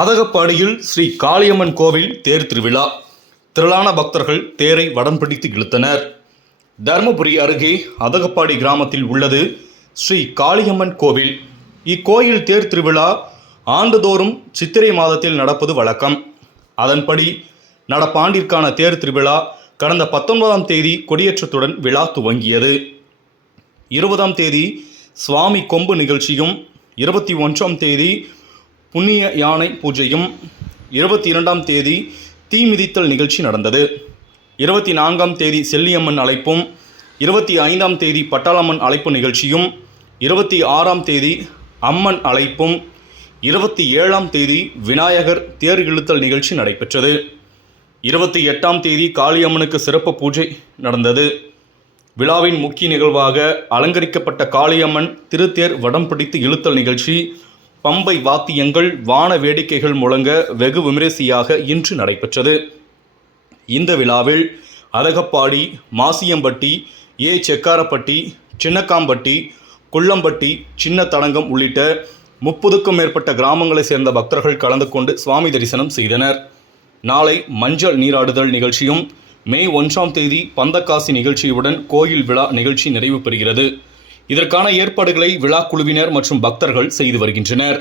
அதகப்பாடியில் ஸ்ரீ காளியம்மன் கோவில் தேர் திருவிழா. திரளான பக்தர்கள் தேரை வடம் பிடித்து இழுத்தனர். தருமபுரி அருகே அதகப்பாடி கிராமத்தில் உள்ளது ஸ்ரீ காளியம்மன் கோவில். இக்கோயில் தேர் திருவிழா ஆண்டுதோறும் சித்திரை மாதத்தில் நடப்பது வழக்கம். அதன்படி நடப்பாண்டிற்கான தேர் திருவிழா கடந்த பத்தொன்பதாம் தேதி கொடியேற்றத்துடன் விழா துவங்கியது. இருபதாம் தேதி சுவாமி கொம்பு நிகழ்ச்சியும் இருபத்தி ஒன்றாம் தேதி புண்ணிய யானை பூஜையும் இருபத்தி இரண்டாம் தேதி தீ மிதித்தல் நிகழ்ச்சி நடந்தது. இருபத்தி நான்காம் தேதி செல்லியம்மன் அழைப்பும் இருபத்தி ஐந்தாம் தேதி பட்டாளம்மன் அழைப்பு நிகழ்ச்சியும் இருபத்தி ஆறாம் தேதி அம்மன் அழைப்பும் இருபத்தி ஏழாம் தேதி விநாயகர் தேர் இழுத்தல் நிகழ்ச்சி நடைபெற்றது. இருபத்தி எட்டாம் தேதி காளியம்மனுக்கு சிறப்பு பூஜை நடந்தது. விழாவின் முக்கிய நிகழ்வாக அலங்கரிக்கப்பட்ட காளியம்மன் திருத்தேர் வடம் பிடித்து இழுத்தல் நிகழ்ச்சி பம்பை வாத்தியங்கள் வான வேடிக்கைகள் முழங்க வெகு விமரிசையாக இன்று நடைபெற்றது. இந்த விழாவில் அழகப்பாடி மாசியம்பட்டி ஏ. செக்காரப்பட்டி சின்னக்காம்பட்டி குள்ளம்பட்டி சின்ன தடங்கம் உள்ளிட்ட முப்பதுக்கும் மேற்பட்ட கிராமங்களைச் சேர்ந்த பக்தர்கள் கலந்து கொண்டு சுவாமி தரிசனம் செய்தனர். நாளை மஞ்சள் நீராடுதல் நிகழ்ச்சியும் மே ஒன்றாம் தேதி பந்தக்காசி நிகழ்ச்சியுடன் கோயில் விழா நிகழ்ச்சி நிறைவு பெறுகிறது. இதற்கான ஏற்பாடுகளை விழா குழுவினர் மற்றும் பக்தர்கள் செய்து வருகின்றனர்.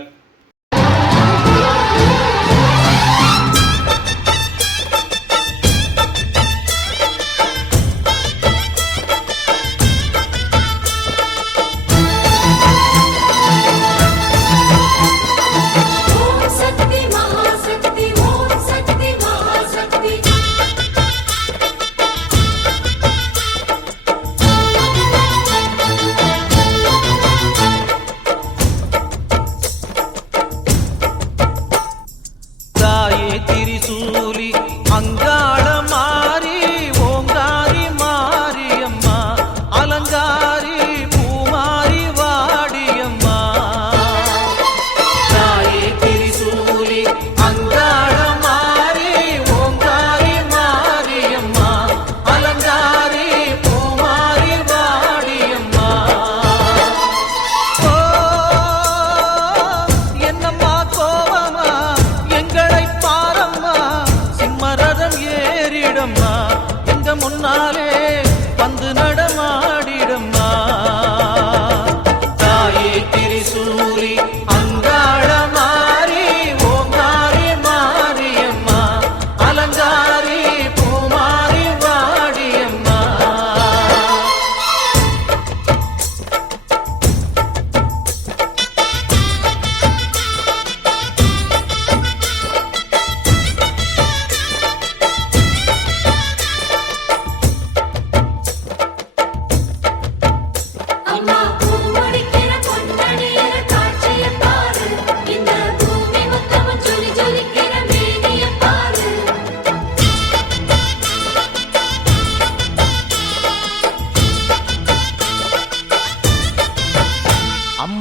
அம்மா எங்க முன்னாலே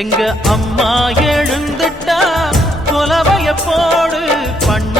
எங்க அம்மா எழுந்துட்டா கொலவைய போடு பண்ணாரி